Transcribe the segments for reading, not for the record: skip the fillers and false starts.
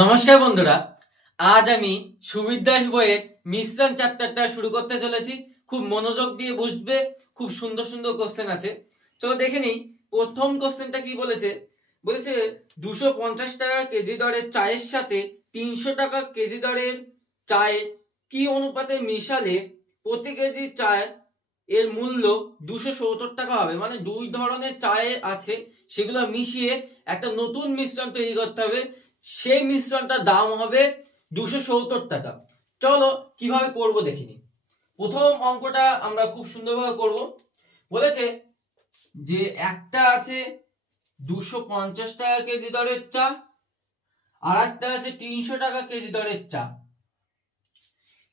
নমস্কার বন্ধুরা, আজ আমি সুমিত দাস বইয়ের মিশ্রণ চ্যাপ্টারটা শুরু করতে চলেছি। খুব মনোযোগ দিয়ে বুঝবে, খুব সুন্দর সুন্দর কোশ্চেন আছে। চলো দেখে নিই। প্রথম কোশ্চেনটা কি বলেছে। বলেছে 250 টাকা কেজি দরের চায়ের সাথে 300 টাকা কেজি দরের চায়ের কি অনুপাতে মিশালে প্রতি কেজি চায়ের এর মূল্য 270 টাকা হবে। মানে দুই ধরনের চায় আছে, সেগুলো মিশিয়ে একটা নতুন মিশ্রণ তৈরি করতে হবে। সেই মিশ্রণটার দাম হবে 270 টাকা। চলো কিভাবে করব দেখিনি। প্রথম অঙ্কটা আমরা খুব সুন্দরভাবে করব। বলেছে যে একটা আছে 250 টাকা কেজি দরের চা, আর একটা আছে 300 টাকা কেজি দরের চা।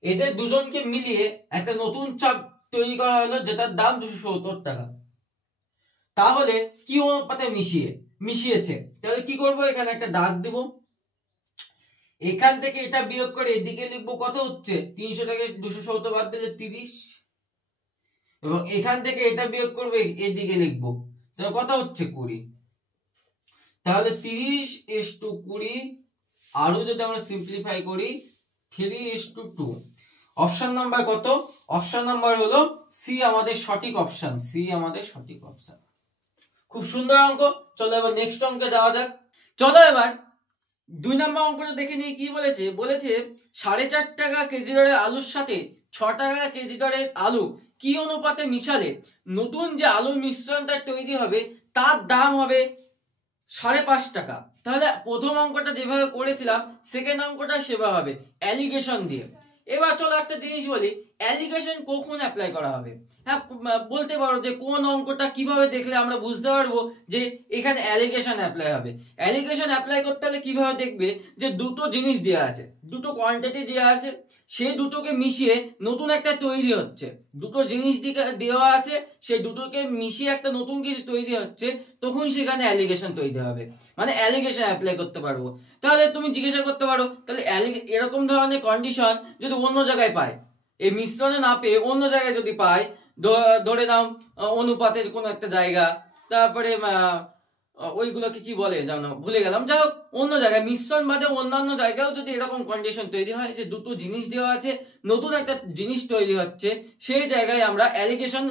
এদের দুজনকে মিলিয়ে একটা নতুন চা তৈরি করা হলো, যেটার দাম 270 টাকা। তাহলে কি অনুপাতে মিশিয়েছে, তাহলে কি করব, এখানে একটা দাগ দেব। এখান থেকে এটা বিয়োগ করে এদিকে লিখবো কত হচ্ছে, 300 থেকে 270 বাদ দিলে 30, এবং এখান থেকে এটা বিয়োগ করবে এদিকে লিখবো, তাহলে কত হচ্ছে 20। তাহলে 30:20, আরো যদি আমরা সিম্পলিফাই করি 3:2। অপশন নাম্বার কত? অপশন নাম্বার হলো সি আমাদের সঠিক অপশন। সি আমাদের সঠিক অপশন। খুব সুন্দর অঙ্ক। চলো এবার নেক্সট অঙ্কে যাওয়া যাক। চলো এবার 2 নম্বর অঙ্কটা দেখে নিই কি বলেছে। বলেছে 4.5 টাকা কেজি দরের আলুর সাথে 6 টাকা কেজি দরের আলু কি অনুপাতে মিশালে নতুন যে আলুর মিশ্রণটা তৈরি হবে তার দাম হবে 5.5 টাকা। তাহলে প্রথম অঙ্কটা যেভাবে করেছিলাম সেকেন্ড অঙ্কটা সেভাবে হবে, অ্যালিগেশন দিয়ে। এবার চলো একটা জিনিস বলি, অ্যালিগেশন কখন অ্যাপ্লাই করা হবে। হ্যাঁ, বলতে পারো যে কোন অঙ্কটা কিভাবে দেখলে আমরা বুঝতে পারবো যে এখানে অ্যালিগেশন অ্যাপ্লাই হবে। অ্যালিগেশন অ্যাপ্লাই করতে হলে কিভাবে দেখবে, যে দুটো জিনিস দেওয়া আছে, দুটো কোয়ান্টিটি দেওয়া আছে, সেই দুটোকে মিশিয়ে নতুন একটা তৈরি হচ্ছে। দুটো জিনিস দেওয়া আছে, সেই দুটোকে মিশিয়ে একটা নতুন কিছু তৈরি হচ্ছে, তখন সেখানে অ্যালিগেশন তৈরি হবে, মানে অ্যালিগেশন অ্যাপ্লাই করতে পারবো। তাহলে তুমি জিজ্ঞাসা করতে পারো, তাহলে এরকম ধরনের কন্ডিশন যদি অন্য জায়গায় পাই, এই মিশ্রণে না পেয়ে অন্য জায়গায় যদি পাই, ধরে নাও অনুপাতের কোন একটা জায়গা, তারপরে ওইগুলোকে কি বলে জানো, ভুলে গেলাম। যাই হোক, অন্য জায়গায় মিশ্রণ বাদে অন্যান্য জায়গায়ও যদি এরকম কন্ডিশন তৈরি হয় যে দুটো জিনিস দেওয়া আছে, নতুন একটা জিনিস তৈরি হচ্ছে, সেই জায়গায় আমরা অ্যালিগেশন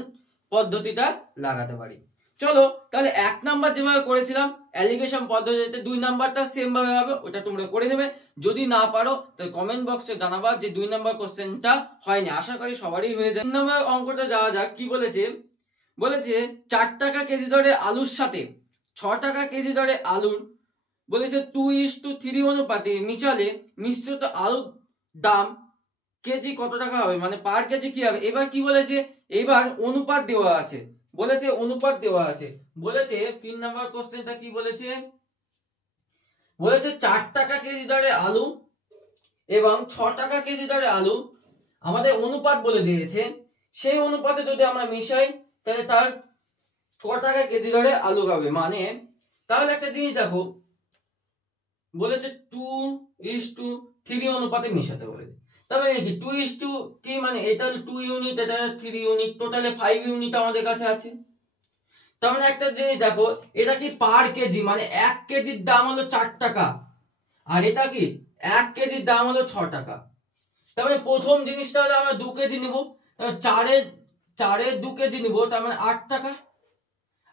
পদ্ধতিটা লাগাতে পারি। চলো তাহলে 1 নাম্বার যেভাবে করেছিলাম অ্যালিগেশন পদ্ধতিতে, 2 নাম্বারটা সেম ভাবে হবে, ওটা তোমরা করে নেবে। যদি না পারো তাহলে কমেন্ট বক্সে জানাবা যে 2 নাম্বার কোশ্চেনটা হয়নি। আশা করি সবারই হয়ে যায়। 3 নাম্বার অঙ্কটা যাওয়া যাক। কি বলেছে, বলেছে 4 টাকা কেজি দরে আলুর সাথে 6 টাকা কেজি দরে আলুর বলেছে 2:3 অনুপাতে মিশালে মিশ্রিত আলুর দাম কেজি কত টাকা হবে, মানে পার কেজি কি হবে। এবার কি বলেছে, এবার অনুপাত দেওয়া আছে, বলেছে অনুপাত দেওয়া আছে। বলেছে 3 নাম্বার কোশ্চেনটা কি বলেছে, বলেছে 4 টাকা কেজি দরে আলু এবং 6 টাকা কেজি দরে আলু আমাদের অনুপাত বলে দিয়েছে। সেই অনুপাতে যদি আমরা মিশাই তাহলে তার 6 টাকা কেজি দরে আলু হবে। মানে তাহলে একটা জিনিস দেখো, বলেছে 2:3 অনুপাতে মিশাতে বলেছে। তবে কি 2:3, মানে এটা 2 ইউনিট, এটা 3 ইউনিট, টোটালে 5 ইউনিট আমাদের কাছে আছে। তার মানে একটা জিনিস দেখো, এটা কি পার কেজি, মানে 1 কেজির দাম হলো 4 টাকা, আর এটা কি 1 কেজির দাম হলো 6 টাকা। তার মানে প্রথম জিনিসটা হলো আমরা 2 কেজি নিব, চারের 2 কেজি নিব, তার মানে 8 টাকা।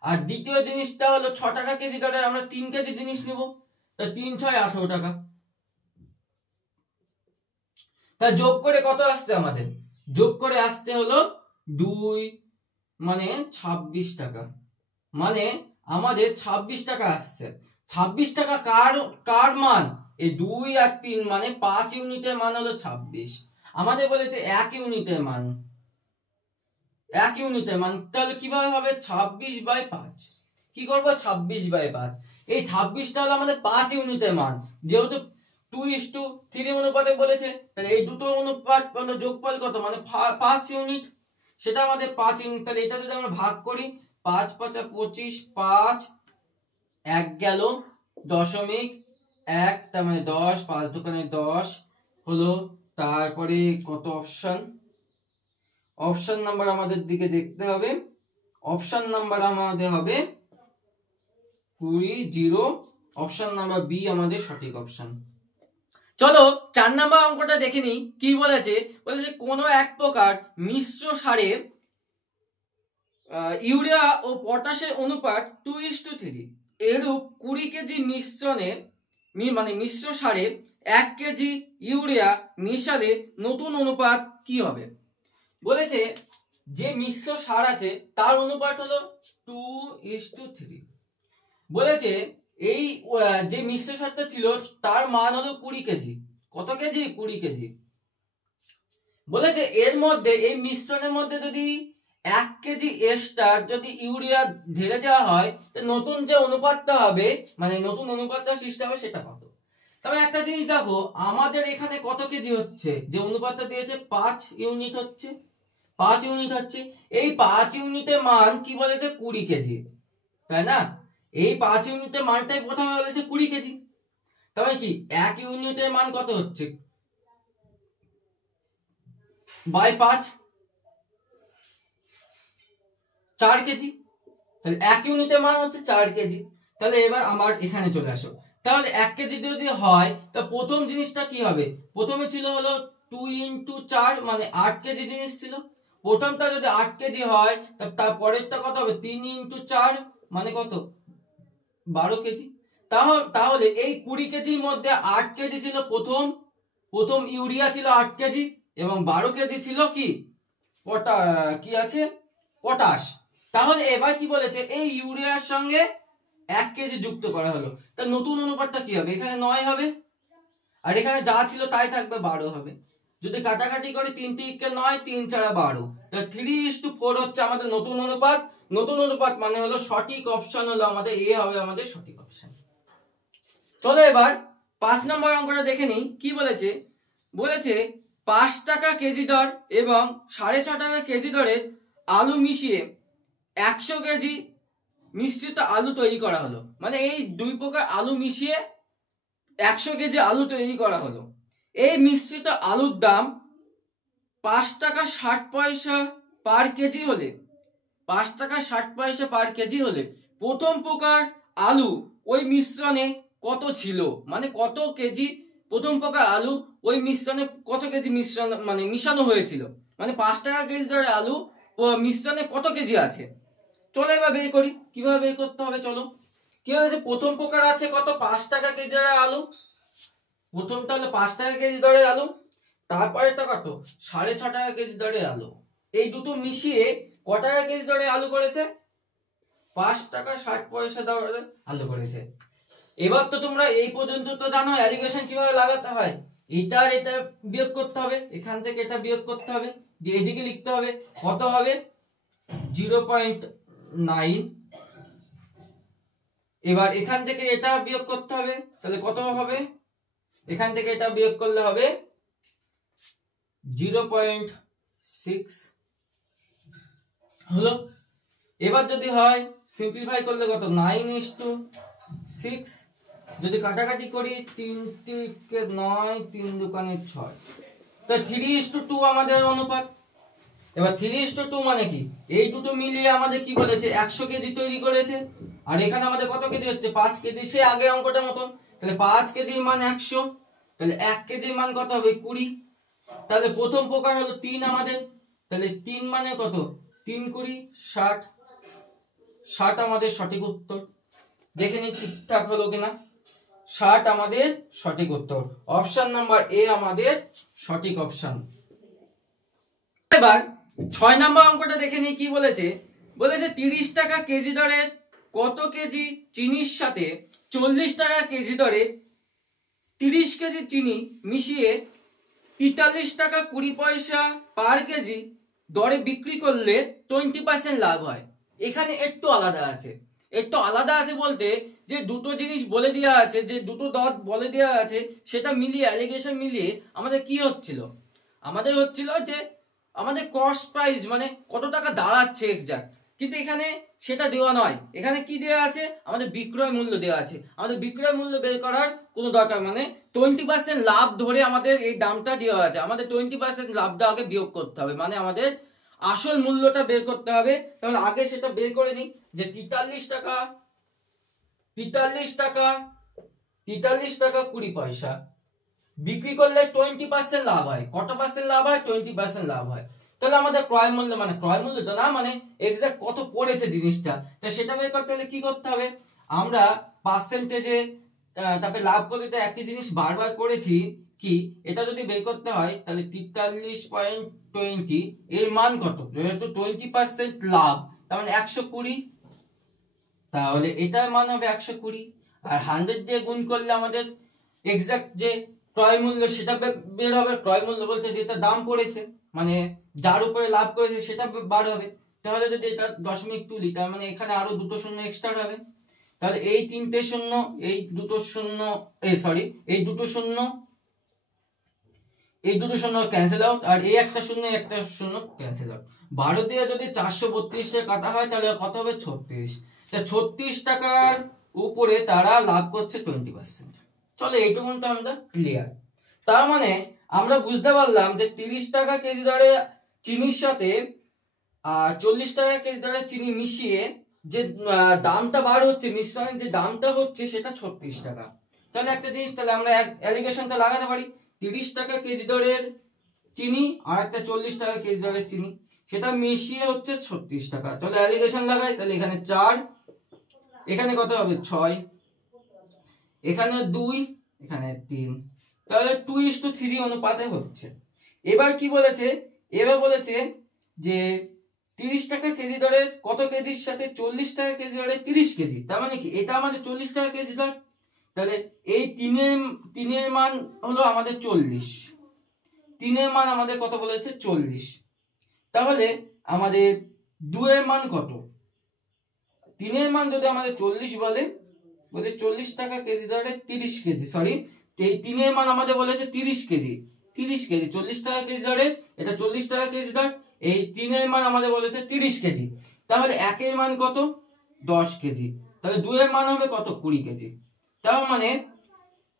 আর দ্বিতীয় জিনিসটা হলো 6 টাকা কেজি দরে আমরা 3 কেজি জিনিস নিব, তা 3×6 18 টাকা। তা যোগ করে কত আসছে আমাদের, যোগ করে আসতে হলো 2, মানে 26 টাকা। মানে আমাদের 26 টাকা আসছে। 26 টাকা কার মান, এই 2 আর 3, মানে 5 ইউনিটের মান হলো 26। আমাদের বলেছে 1 ইউনিটের মান, 1 ইউনিটের মান। তাহলে কিভাবে হবে, 26/5। কি করবো, 26/5। এই 26টা হলো আমাদের 5 ইউনিটের মান। যেহেতু 2:3 অনুপাতে বলেছে, তাহলে এই দুটো অনুপাত হলো যোগফল কত, মানে 5 ইউনিট, সেটা আমাদের 5 ইউনিট। তাহলে এটা যদি আমরা ভাগ করি, 5×5 = 25, 5 1 গেল 0.1, তার মানে 10, 5 দোকানে 10 হলো। তারপরে কত অপশন, অপশন নাম্বার আমাদের দিকে দেখতে হবে। অপশন নাম্বার আমাদের হবে 20, অপশন নাম্বার বি আমাদের সঠিক অপশন। চলো 4 নম্বর অঙ্কটা দেখে নিই কি বলেছে। বলেছে কোন এক প্রকার মিশ্র সারে ইউরিয়া ও পটাশের অনুপাত 2:3, এরূপ 20 কেজি মিশ্রণে মানে মিশ্র সারে 1 কেজি ইউরিয়া মিশালে নতুন অনুপাত কি হবে। বলেছে যে মিশ্র সার আছে তার অনুপাত হলো 2:3। বলেছে এই যে মিশ্র সারটা ছিল তার মান হলো 20 কেজি। কত কেজি? 20 কেজি। বলেছে এর মধ্যে এই মিশ্রণের মধ্যে যদি 1 কেজি এক্সট্রা যদি ইউরিয়া ঢেলে দেওয়া হয়, নতুন যে অনুপাতটা হবে, মানে নতুন অনুপাতটা সৃষ্টি হবে সেটা কত। তবে একটা জিনিস দেখো, আমাদের এখানে কত কেজি হচ্ছে, যে অনুপাতটা দিয়েছে 5 ইউনিট হচ্ছে, 5 ইউনিট হচ্ছে। এই 5 ইউনিটের মান কি বলেছে? 20 কেজি, তাই না? এই 5 ইউনিটের মানটাই প্রথমে বলেছে 20 কেজি। তবে কি 1 ইউনিটের মান কত হচ্ছে? By 5, 4 KG. তাহলে 1 ইউনিটের মান হচ্ছে 4 কেজি। তাহলে এবার আমার এখানে চলে আসো। তাহলে 1 কেজি যদি হয়, তা প্রথম জিনিসটা কি হবে? প্রথমে ছিল হলো 2 × 4 মানে 8 কেজি জিনিস ছিল। প্রথমটা যদি 8 কেজি হয়, তার পরেরটা কত হবে? 3 × 4 মানে কত? 12 কেজি। তাহলে এই 20 কেজির মধ্যে 8 কেজি ছিল প্রথম ইউরিয়া ছিল 8 কেজি, এবং 12 কেজি ছিল কি কি আছে? পটাশ। তাহলে এবার কি বলেছে? এই ইউরিয়ার সঙ্গে 1 কেজি যুক্ত করা হলো। তার নতুন অনুপাতটা কি হবে? এখানে 9 হবে, আর এখানে যা ছিল তাই থাকবে, 12 হবে। যদি কাটাকাটি করি 3 × 3 = 9, 3 × 4 = 12। তাহলে 3:4 হচ্ছে আমাদের নতুন অনুপাত। নতুন অনুপাত মানে হলো সঠিক অপশন হলো আমাদের এ হবে আমাদের সঠিক অপশন। চলো এবার 5 নম্বর অঙ্কটা দেখে নিই কি বলেছে। বলেছে 5 টাকা কেজি দর এবং 6.5 টাকা কেজি দরে আলু মিশিয়ে 100 কেজি মিশ্রিত আলু তৈরি করা হলো। মানে এই দুই প্রকার আলু মিশিয়ে 100 কেজি আলু তৈরি করা হলো। এই মিশ্রিত আলুর দাম 5 টাকা 60 পয়সা পার কেজি হলে, 5 টাকা 60 পয়সা পার কেজি হলে প্রথম প্রকার আলু ওই মিশ্রণে কত ছিল, মানে কত কেজি প্রথম প্রকার আলু ওই মিশ্রণে কত কেজি মিশ্রণ মানে মিশানো হয়েছিল, মানে 5 টাকা কেজি দরে আলু মিশ্রণে কত কেজি আছে। চলো এবার বের করি। কিভাবে বের করতে হবে চলো। কি হয়েছে? প্রথম প্রকার আছে কত? 5 টাকা কেজি দরের আলু। প্রথমটা হলো 5 টাকা কেজি দরের আলু, তারপরে তো কত? 6.5 টাকা কেজি দরের আলু। এই দুটো মিশিয়ে ক টাকা কেজি দরে আলু করেছে? 5 টাকা 60 পয়সা দরে আলু করেছে। এবার তো তোমরা এই পর্যন্ত তো জানো অ্যালিগেশন কিভাবে লাগাতে হয়। এটার এটা বিয়োগ করতে হবে, এখান থেকে এটা বিয়োগ করতে হবে, দিয়ে এদিকে লিখতে হবে কত হবে 0.9। এবার এখান থেকে এটা বিয়োগ করতে হবে, তাহলে কত হবে? এখান থেকে এটা বিয়োগ করলে হবে 0.6 হলো। এবার যদি হয় সিম্পলিফাই করলে কত? 9:6। যদি কাটাকাটি করি 3 × 9, 3 × 2 = 6। তো 3:2 আমাদের অনুপাত। এবার 3:2 মানে কি? এই দুটো মিলিয়ে আমাদের কি বলেছে? 100 কেজি তৈরি করেছে। আর এখানে আমাদের কত কেজি হচ্ছে? 5 কেজি, সে আগের অঙ্কটার মতন। তাহলে 5 কেজির মান 100, তাহলে 1 কেজির মান কত হবে? 20। তাহলে প্রথম প্রকার হলো 3 আমাদের, তাহলে 3 মানে কত? 3 × 20 = 60। 60 আমাদের সঠিক উত্তর। দেখে নিই ঠিকঠাক হলো কিনা। 60 আমাদের সঠিক উত্তর। অপশন নাম্বার এ আমাদের সঠিক অপশন। এবার 6 নম্বর অঙ্কটা দেখে নিই কি বলেছে। বলেছে 30 টাকা কেজি দরে কত কেজি চিনির সাথে 40 টাকা কেজি দরে 30 কেজি চিনি মিশিয়ে 43 টাকা 20 পয়সা পার কেজি দরে বিক্রি করলে 20% লাভ হয়। এখানে একটু আলাদা আছে। একটু আলাদা আছে বলতে যে দুটো জিনিস বলে দেওয়া আছে, যে দুটো দর বলে দেওয়া আছে, সেটা মিলিয়ে অ্যালিগেশন মিলিয়ে আমাদের কি হচ্ছিল? আমাদের হচ্ছিল যে আমাদের কস্ট প্রাইস মানে কত টাকা দাঁড়াচ্ছে এক্সাক্ট, কিন্তু এখানে সেটা দেওয়া নয়। এখানে কি দেওয়া আছে? আমাদের বিক্রয় মূল্য দেওয়া আছে। আমাদের বিক্রয় মূল্য বের করার কোনো দরকার, মানে 20% লাভ ধরে আমাদের এই দামটা দেওয়া আছে। আমাদের 20% লাভটা আগে বিয়োগ করতে হবে, মানে আমাদের আসল মূল্যটা বের করতে হবে। তাহলে আগে সেটা বের করে নিই যে 43 টাকা 20 পয়সা বিক্রি করলে 20% লাভ হয়। কত পার্সেন্ট লাভ হয়? 20% লাভ হয়। তাহলে আমাদের ক্রয় মূল্য মানে ক্রয় মূল্যটা না, মানে এক্সাক্ট কত পড়েছে জিনিসটা, তো সেটা বের করতে হলে কি করতে হবে? আমরা পার্সেন্টেজে তারপরে লাভ করতে একই জিনিস বারবার করেছি কি, এটা যদি বের করতে হয় তাহলে 43.20 এর মান কত? যেহেতু 20% লাভ, তার মানে 120, তাহলে এটার মান হবে 120। আর 100 দিয়ে গুণ করলে আমাদের এক্সাক্ট যে ক্রয় মূল্য সেটা বের হবে। ক্রয় মূল্য বলতে যেটা দাম পড়েছে, মানে যার উপরে লাভ করেছে সেটা বার হবে। তাহলে যদি এটা দশমিক তুলি, তার মানে এখানে আরো দুটো শূন্য এক্সট্রা হবে। তাহলে এই তিনটে শূন্য, এই দুটো শূন্য, এই দুটো শূন্য, এই দুটো শূন্য ক্যান্সেল আউট, আর এই একটা শূন্য একটা শূন্য ক্যান্সেল আউট। 12 দিয়ে যদি 432 কাটা হয় তাহলে কত হবে? 36। 36 টাকার উপরে তারা লাভ করছে 20%। চলো এইটুকু তো আমরা ক্লিয়ার। তার মানে আমরা বুঝতে পারলাম যে 30 টাকা কেজি দরে চিনির সাথে 40 টাকা কেজি দরে চিনি মিশিয়ে যে দামটা বার হচ্ছে, মিশ্রণের যে দামটা হচ্ছে সেটা 36 টাকা। তাহলে একটা জিনিস, তাহলে আমরা অ্যালিগেশনটা লাগাতে পারি, 30 টাকা কেজি দরের চিনি আর একটা 40 টাকা কেজি দরের চিনি, সেটা মিশিয়ে হচ্ছে 36 টাকা। তাহলে অ্যালিগেশন লাগাই, তাহলে এখানে 4, এখানে কত হবে? 6, এখানে 2, এখানে 3, তাহলে 2:3 অনুপাতে হচ্ছে। এবার কি বলেছে? এবার বলেছে যে 30 টাকা কেজি দরের কত কেজির সাথে 40 টাকা কেজি দরের 30 কেজি, তার মানে কি এটা আমাদের 40 টাকা কেজি দর। তাহলে এই তিনের মান হলো আমাদের 40, তিনের মান আমাদের কত বলেছে? 40। তাহলে আমাদের 2 এর মান কত? তিনের মান যদি আমাদের 40 বলে 40 টাকা কেজি দরে 30 কেজি, সরি, এই তিনের মান আমাদের বলেছে 30 কেজি, 30 কেজি 40 টাকা কেজি দরে, এটা 40 টাকা কেজি দর, এই তিনের মান আমাদের বলেছে 30 কেজি। তাহলে একের মান কত? 10 কেজি। তাহলে 2 এর মান হবে কত? 20 কেজি। তার মানে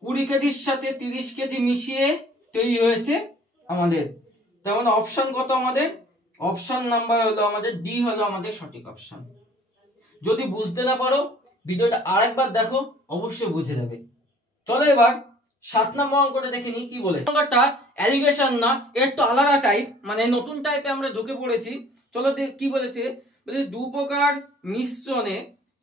20 কেজির সাথে 30 কেজি মিশিয়ে তৈরি হয়েছে আমাদের। তার মানে অপশন কত আমাদের? অপশন নাম্বার হলো আমাদের ডি, হলো আমাদের সঠিক অপশন। যদি বুঝতে না পারো ভিডিওটা আরেকবার দেখো, অবশ্যই বুঝে যাবে। চলো এবার 7 নম্বর অঙ্কটা দেখে নিই কি বলে। অঙ্কটা অ্যালিগেশন না, একটু আলাদা টাইপ, মানে নতুন টাইপে আমরা ঢুকে পড়েছি। চলো কি বলেছে? বলেছে 2 প্রকার মিশ্রণে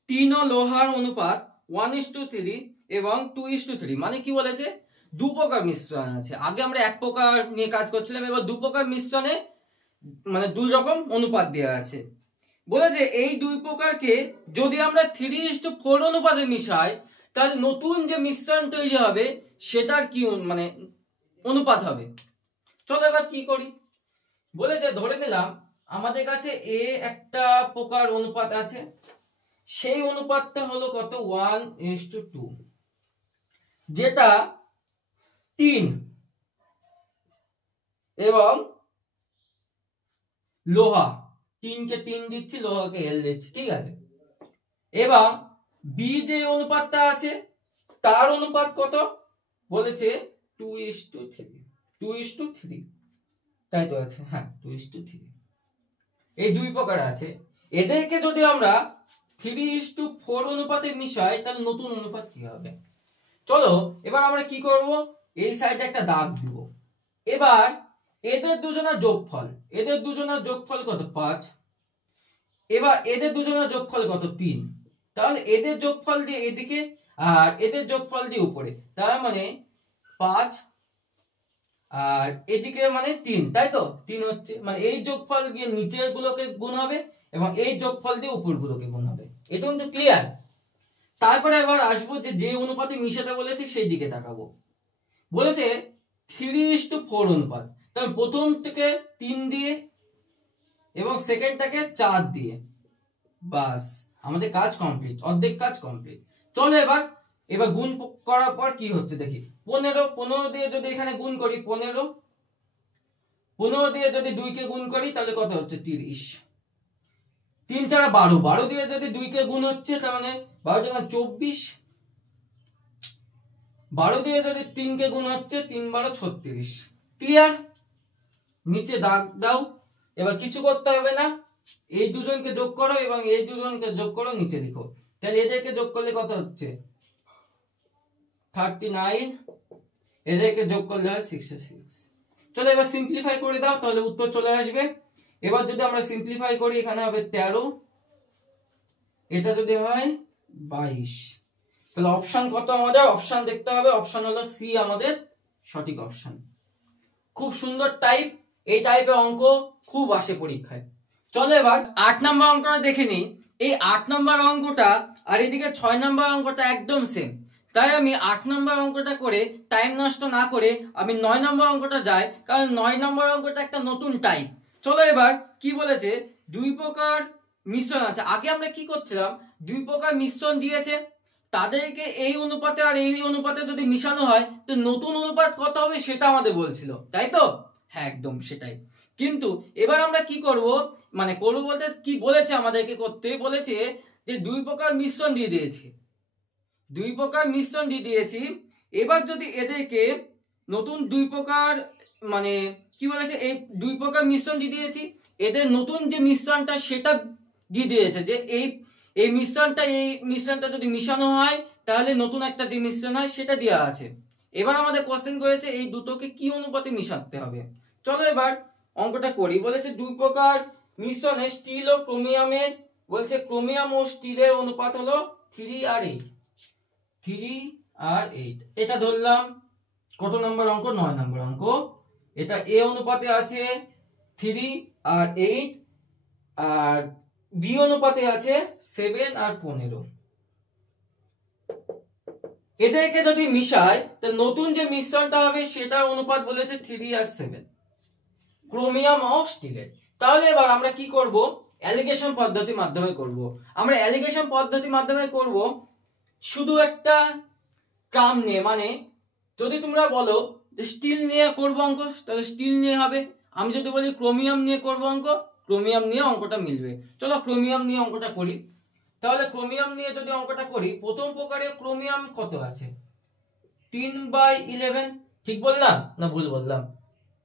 3 ও লোহার অনুপাত 1:3 এবং 2:3। মানে কি বলেছে? 2 প্রকার মিশ্রণ আছে। আগে আমরা 1 প্রকার নিয়ে কাজ করছিলাম, এবার 2 প্রকার মিশ্রণে মানে 2 রকম অনুপাত দেওয়া আছে। বলেছে এই 2 প্রকারকে যদি আমরা 3:4 অনুপাতে মিশাই, তাহলে নতুন যে মিশ্রণ তৈরি হবে সেটার কি মানে অনুপাত হবে। চলো এবার কি করি। বলেছে ধরে নিলাম আমাদের কাছে এ একটা প্রকার অনুপাত আছে, সেই অনুপাতটা হলো কত? 1:2, যেটা 3 এবং লোহা, 3 কে 3 দিচ্ছি, লোহাকে L দিচ্ছি, ঠিক আছে। এবার বি যে অনুপাতটা আছে তার অনুপাত কত? বলেছে 2:3, 2:3, তাই তো আছে, হ্যাঁ 2:3। এই 2 প্রকার আছে, এদেরকে যদি আমরা 3:4 অনুপাতে মিশাই তাহলে নতুন অনুপাত কি হবে? চলো এবার আমরা কি করব, এই সাইডে একটা দাগ দিব। এবার এদের দুজনের যোগফল, এদের দুজনের যোগফল কত? 5। এবার এদের দুজনের যোগফল কত? 3। তাহলে এদের যোগফল দিয়ে এদিকে আর এদের যোগফল দিয়ে উপরে, তার মানে 5 আর এদিকে মানে 3, তাই তো? 3 হচ্ছে, মানে এই যোগফল গিয়ে নিচের গুলোকে গুণ হবে এবং এই যোগফল দিয়ে উপর গুলোকে গুণ হবে। এটা কিন্তু ক্লিয়ার। তারপরে এবার আসবো যে অনুপাতে মিশাতে বলেছে সেই দিকে তাকাবো। বলেছে 3:4 অনুপাত, তাহলে প্রথম থেকে 3 দিয়ে এবং সেকেন্ডটাকে 4 দিয়ে, বাস আমাদের কাজ কমপ্লিট, অর্ধেক কাজ কমপ্লিট। চলো এবার গুণ করার পর কি হচ্ছে দেখি। 15 দিয়ে যদি এখানে গুণ করি, 15 দিয়ে যদি 2 কে গুণ করি তাহলে কত হচ্ছে? 30। 3 4 12, 12 দিয়ে যদি 2 কে গুণ হচ্ছে তার মানে 12 × 24, 12 দিয়ে যদি 3 কে গুণ হচ্ছে 3 12 36। ক্লিয়ার? নিচে দাগ দাও। এবার কিছু করতে হবে না, এই দুজনকে যোগ করো এবং এই দুজনকে যোগ করো, নিচে লিখো। তাহলে এদেরকে যোগ করলে কত হচ্ছে? 39। এদেরকে যোগ করলে হয় 66। চলো এবার সিম্পলিফাই করে দাও, তাহলে উত্তর চলে আসবে। এবার যদি আমরা সিম্পলিফাই করি, এখানে হবে 13, এটা যদি হয় 22, তাহলে অপশন কত আমাদের? অপশন দেখতে হবে, অপশন হলো সি আমাদের সঠিক অপশন। খুব সুন্দর টাইপ, এই টাইপের অঙ্ক খুব আসে পরীক্ষায়। চলো এবার 8 নম্বর অঙ্কটা দেখে নিই। এই 8 নম্বর অঙ্কটা আর এদিকে 6 নম্বর অঙ্কটা একদম সেম, তাই আমি 8 নম্বর অঙ্কটা করে টাইম নষ্ট না করে আমি 9 নম্বর অঙ্কটা যাই, কারণ 9 নম্বর অঙ্কটা একটা নতুন টাইপ। চলো এবার কি বলেছে, দুই প্রকার মিশ্রণ আছে। আগে আমরা কি করছিলাম, দুই প্রকার মিশ্রণ দিয়েছে, তাদেরকে এই অনুপাতে আর এই অনুপাতে যদি মিশানো হয় তো নতুন অনুপাত কত হবে সেটা আমাদের বলছিল, তাই তো? হ্যাঁ, একদম সেটাই। কিন্তু এবার আমরা কি করব, মানে করব বলতে কি বলেছে আমাদেরকে করতে বলেছে, যে দুই প্রকার মিশ্রণ দিয়ে দিয়েছি, দুই প্রকার মিশ্রণ দিয়ে দিয়েছি। এবার যদি এদেরকে নতুন দুই প্রকার, মানে কি বলেছে, এই দুই প্রকার মিশ্রণ দিয়ে দিয়েছি, এদের নতুন যে মিশ্রণটা সেটা দিয়ে দিয়েছে, যে এই মিশ্রণটা যদি মিশানো হয় তাহলে নতুন একটা যে মিশ্রণ হয় সেটা দেওয়া আছে। এবার আমাদের কোশ্চেন করেছে এই দুটোকে কি অনুপাতে মিশাতে হবে। চলো এবার অঙ্কটা করি। বলেছে দুই প্রকার মিশ্রণে স্টিল ও ক্রোমিয়ামের, বলছে ক্রোমিয়াম ও স্টিলের অনুপাত হলো 3:8, 3:8। এটা ধরলাম কত নম্বর অঙ্ক? 9 নম্বর অঙ্ক। এটা এ অনুপাতে আছে 3:8, আর বি অনুপাতে আছে 7 আর 15। এদেরকে যদি মিশাই তো নতুন যে মিশ্রণটা হবে সেটা অনুপাত বলেছে 3:7, ক্রোমিয়াম ও স্টিলের। তাহলে এবার আমরা কি করব, অ্যালিগেশন পদ্ধতির মাধ্যমে করব। আমরা অ্যালিগেশন পদ্ধতির মাধ্যমে করব শুধু একটা টার্ম নিয়ে, মানে যদি তোমরা বলো যে স্টিল নিয়ে করব অঙ্ক, তাহলে স্টিল নিয়ে হবে। আমি যদি বলি ক্রোমিয়াম নিয়ে করব অঙ্ক, ক্রোমিয়াম নিয়ে অঙ্কটা মিলবে। চলো ক্রোমিয়াম নিয়ে অঙ্কটা করি। তাহলে ক্রোমিয়াম নিয়ে যদি অঙ্কটা করি, প্রথম প্রকারে ক্রোমিয়াম কত আছে? 3/11, ঠিক বললাম না ভুল বললাম?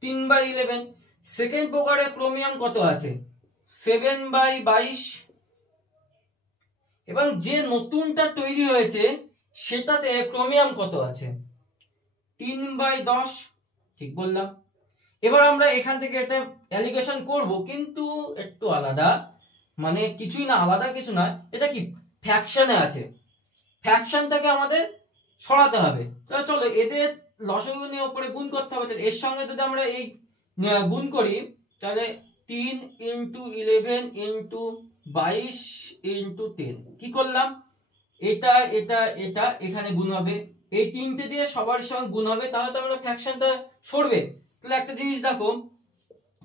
3/11। সেকেন্ড প্রকারে ক্রোমিয়াম কত আছে? 7/22। এবং যে নতুনটা তৈরি হয়েছে সেটাতে ক্রোমিয়াম কত আছে? 3/10, ঠিক বললাম? এবার আমরা এখান থেকে এটা অ্যালিগেশন করব, কিন্তু একটু আলাদা, মানে কিছুই না, আলাদা কিছু না, এটা কি ফ্র্যাকশনে আছে, ফ্র্যাকশনটাকে আমাদের সরাতে হবে। তাহলে চলো এদের লসাগু নিয়ে উপরে গুণ করতে হবে। তাহলে এর সঙ্গে যদি আমরা এই গুণ করি, তাহলে 3 × 11 × 22 × 10, কি করলাম, এটা এটা এটা এখানে গুণ হবে, এই তিনটে দিয়ে সবার সঙ্গে গুণ হবে, তাহলে তো আমরা ফ্র্যাকশনটা সরবে। তাহলে একটা জিনিস দেখো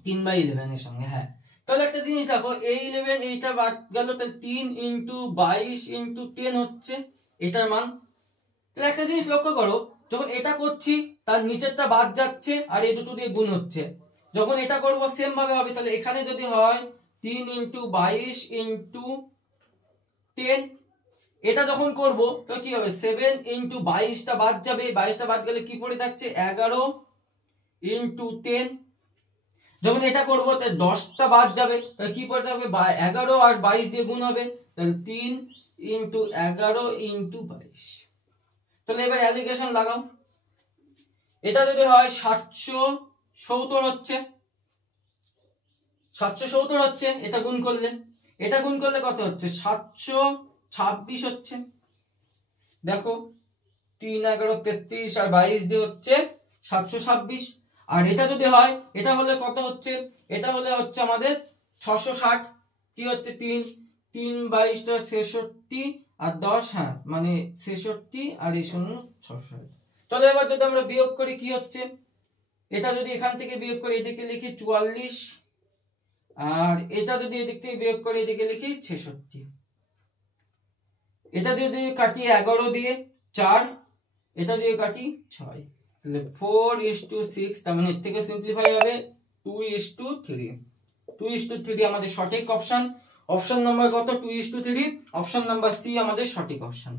3/11 এর সঙ্গে, হ্যাঁ, তাহলে একটা জিনিস দেখো, এই 11 এইটা বাদ গেল, তাহলে 3 × 22 × 10 হচ্ছে এটার মান। তাহলে একটা জিনিস লক্ষ্য করো, যখন এটা করছি তার নিচেরটা বাদ যাচ্ছে আর এই দুটো দিয়ে গুণ হচ্ছে। যখন এটা করব সেম ভাবে হবে, তাহলে এখানে যদি হয় 3 × 22 × 10, এটা যখন করব তো কি হবে, 7 × 22টা বাদ যাবে, 22টা বাদ গেলে কি পড়ে থাকছে, 11 × 10। যখন এটা করব তাহলে 10টা বাদ যাবে, তাহলে কি পড়ে থাকবে, 11 আর 22 দিয়ে গুণ হবে, তাহলে 3 × 11 × 22। তাহলে এবার অ্যালিগেশন লাগাও। এটা যদি হয় 770 হচ্ছে, 770 হচ্ছে, এটা গুণ করলে, এটা গুণ করলে কত হচ্ছে, 726 হচ্ছে। দেখো 3 11 33 আর 22 দিয়ে হচ্ছে 726। আর এটা যদি হয়, এটা হলে কত হচ্ছে, এটা হলে হচ্ছে আমাদের 660। কি হচ্ছে, 3 22 66 আর 10, হ্যাঁ মানে 66 আর এই 660। চলো এবার যদি আমরা বিয়োগ করি কি হচ্ছে, এটা যদি এখান থেকে বিয়োগ করি এদিকে লিখি 44, আর এটা যদি এদিক থেকে বিয়োগ করি এদিকে লিখি 66। এটা যদি কাটি 11 দিয়ে 4, এটা দিয়ে কাটি 6, তাহলে 4:6। তার মানে এর থেকে সিম্পলিফাই হবে 2:3। 2:3 আমাদের সঠিক অপশন। অপশন নাম্বার কত, 2:3। অপশন নাম্বার সি আমাদের সঠিক অপশন।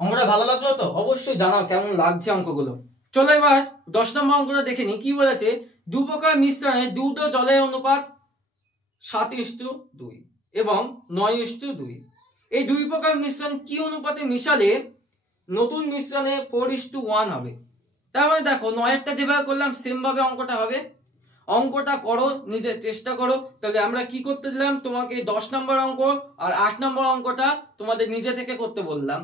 অঙ্কটা ভালো লাগলো তো? অবশ্যই জানাও কেমন লাগছে অঙ্কগুলো। চলো এবার 10 নম্বর অঙ্কটা দেখে নিই। কি বলেছে, দু প্রকার মিশ্রণে দুটো জলের অনুপাত 7:2 এবং 9:2। এই দুই প্রকার মিশ্রণ কি অনুপাতে মিশালে নতুন মিশ্রণে 4:1 হবে। তার মানে দেখো 9-এরটা যেভাবে করলাম সেম ভাবে অঙ্কটা হবে। অঙ্কটা করো, নিজে চেষ্টা করো। তাহলে আমরা কি করতে দিলাম তোমাকে 10 নম্বর অঙ্ক আর 8 নম্বর অঙ্কটা তোমাদের নিজে থেকে করতে বললাম।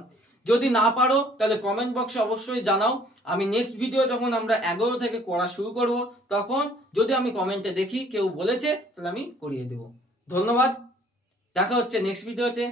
যদি না পারো তাহলে কমেন্ট বক্সে অবশ্যই জানাও। আমি নেক্সট ভিডিও যখন আমরা 11 থেকে করা শুরু করব তখন যদি আমি কমেন্টে দেখি কেউ বলেছে তাহলে আমি করিয়ে দেব। ধন্যবাদ, দেখা হচ্ছে নেক্সট ভিডিওতে।